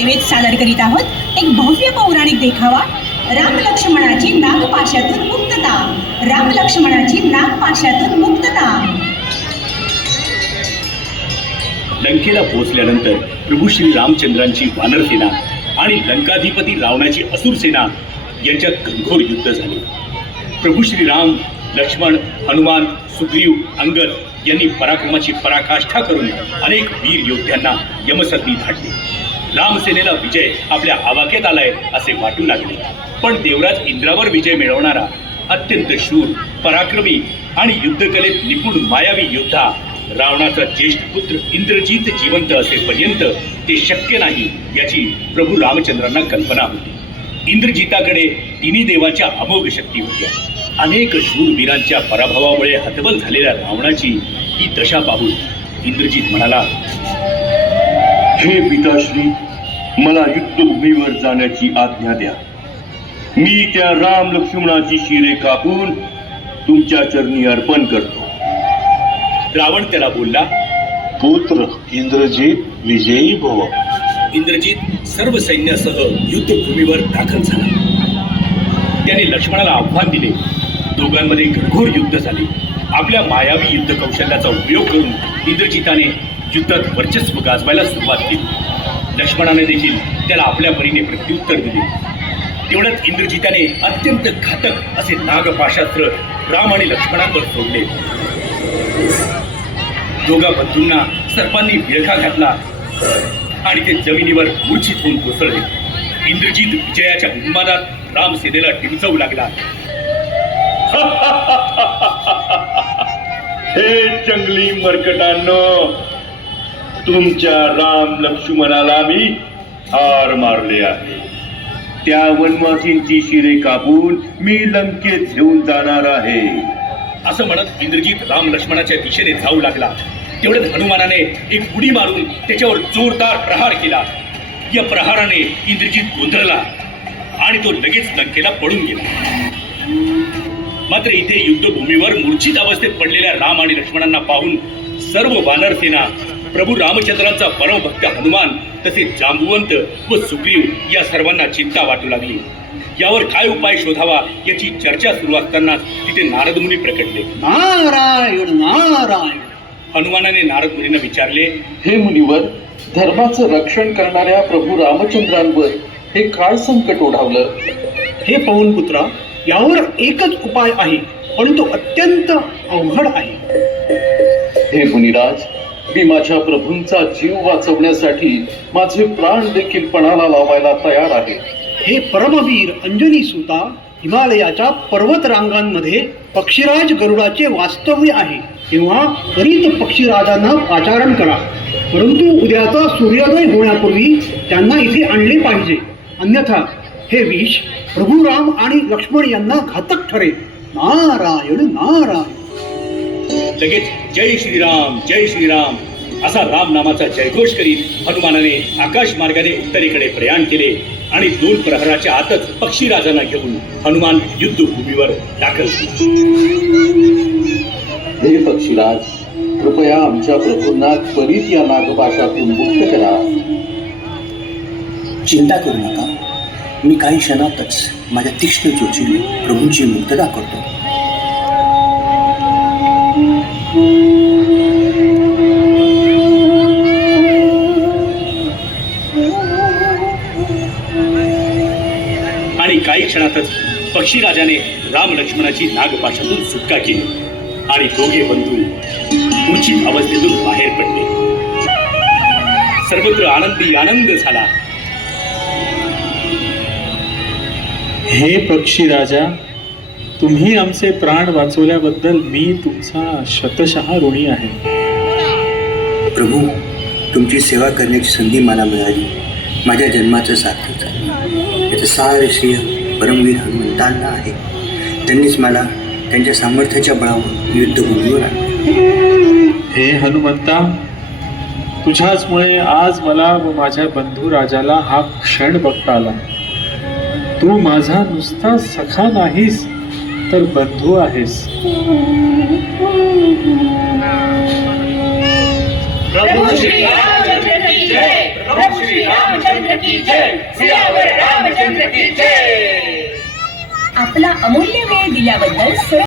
सेवेत सादर करीत आहोत. एक भव्य पौराणिक देखावा. राम लक्ष्मणाची नागपाशातून मुक्तता. राम लक्ष्मणाची नागपाशातून मुक्तता. लंकेला पोहोचल्यानंतर प्रभू श्री रामचंद्रांची वानर सेना आणि लंकाधिपती रावणाची असुर सेना यांच्यात घनघोर युद्ध झाले. प्रभू श्रीराम लक्ष्मण हनुमान सुग्रीव अंगद यांनी पराक्रमाची पराकाष्ठा करून अनेक वीर योद्ध्यांना यमसर्दी धाडली. रामसेनेला विजय आपल्या आवाक्यात आलाय असे वाटू लागले. पण देवराज इंद्रावर विजय मिळवणारा अत्यंत शूर पराक्रमी आणि युद्धकलेत निपुण मायावी योद्धा रावणाचा ज्येष्ठ पुत्र इंद्रजीत जिवंत असेपर्यंत ते शक्य नाही याची प्रभू रामचंद्रांना कल्पना होती. इंद्रजिताकडे तिन्ही देवाच्या अमोघ शक्ती होत्या. अनेक शूरवीरांच्या पराभवामुळे हतबल झालेल्या रावणाची ही दशा पाहून इंद्रजित म्हणाला हे पिताश्री मला युद्धभूमीवर जाण्याची आज्ञा द्या. मी त्या राम लक्ष्मणाची शिरे कापून तुमच्या चरणी अर्पण करतो. रावण त्याला बोलला पुत्र इंद्रजित विजयी भव. इंद्रजित सर्व सैन्यासह युद्धभूमीवर दाखल झाला. त्याने लक्ष्मणाला आव्हान दिले. दोघांमध्ये घनघोर युद्ध झाले. आपल्या मायावी युद्ध कौशल्याचा उपयोग करून इंद्रजिताने युद्धात वर्चस्व गाजवायला सुरुवात केली. लक्ष्मणाने देखील त्याला आपल्या परीने प्रत्युत्तर दिले. तेवढ्याच इंद्रजिताने अत्यंत घातक असे नागपाशास्त्र राम आणि लक्ष्मणांवर सोडले. दोघा बंधूंना सर्पांनी विळखा घातला आणि ते जमिनीवर मूर्छित होऊन कोसळले. इंद्रजित विजयाच्या उन्मादात रामसेनेला डिंचवू लागला. हे जंगली मरकटांनो तुमच्या राम लक्ष्मणाला मी हार मारले आहे. त्या वनवासींची शिरे कापून मी लंकेत घेऊन जाणार आहे. असं म्हणत इंद्रजीत राम लक्ष्मणाच्या दिशेने जाऊ लागला. तेवढ्यात हनुमानाने एक उडी मारून त्याच्यावर जोरदार प्रहार केला. या प्रहाराने इंद्रजीत गोंधळला आणि तो लगेच लंकेला पळून गेला. मात्र इथे युद्धभूमीवर मूर्छित अवस्थेत पडलेल्या राम आणि लक्ष्मणांना पाहून सर्व वानर सेना प्रभू रामचंद्रांचा परमभक्त हनुमान तसेच जांबुवंत व सुग्रीव या सर्वांना चिंता वाटू लागली. यावर काय उपाय शोधावा याची चर्चा सुरू असताना तिथे नारद मुनी प्रकटले. नारायण नारायण! हनुमानाने नारद मुनींना विचारले हे मुनिवर धर्माचं रक्षण करणाऱ्या प्रभू रामचंद्रांवर हे काळ संकट ओढावलं. हे पवनपुत्रा यावर एकच उपाय आहे पण तो अत्यंत अवघड आहे. हे मुनिराज मी माझ्या प्रभूंचा जीव वाचवण्यासाठी माझे प्राण देखील पणाला लावायला तयार आहे. हे परमवीर अंजनी सुता हिमालयाच्या पर्वत रांगांमध्ये पक्षीराज गरुडाचे वास्तव्य आहे. तेव्हा त्वरित पक्षीराजांना पाचारण करा. परंतु उद्याचा सूर्योदय होण्यापूर्वी त्यांना इथे आणले पाहिजे. अन्यथा हे विष प्रभू राम आणि लक्ष्मण यांना घातक ठरेल. नारायण नारायण. लगेच जय श्रीराम जय श्रीराम. असा राम नामाचा जयघोष करीत हनुमानाने आकाश मार्गाने उत्तरेकडे प्रयाण केले आणि दोन प्रहराच्या आतच पक्षीराजांना घेऊन हनुमान युद्धभूमीवर दाखल हे पक्षीराज कृपया आमच्या प्रभूंना त्वरित या नागपाशातून मुक्त करा. चिंता करू नका. मी काही क्षणातच माझ्या तीक्ष्ण चोचीने प्रभूंची मुक्तता करतो. आणि काही क्षणातच पक्षीराजाने राम लक्ष्मणाची नागपाशातून सुटका केली. आणि दोघे बंधू उचित अवस्थेतून बाहेर पडले. सर्वत्र आनंदी आनंद झाला. हे पक्षी राजा तुम्ही आमचे प्राण वाचवल्याबद्दल मी तुमचा शतशः ऋणी आहे. प्रभू तुमची सेवा करण्याची संधी मला मिळाली. माझ्या जन्माचं सार्थक झालं. याचं सारे श्रेय परमवीर हनुमंतांना आहे. त्यांनीच मला त्यांच्या सामर्थ्याच्या बळावर युद्धभूमीवर आणले. हे हनुमंता तुझ्याचमुळे आज मला व माझ्या बंधू राजाला हा क्षण बघता आला. तू माझा नुसता सखा नाहीस तर बंधू आहेस. प्रभू श्री रामचंद्र की जय प्रभू श्री रामचंद्र की जय सियावर रामचंद्र की जय. आपला अमूल्य वेळ दिल्याबद्दल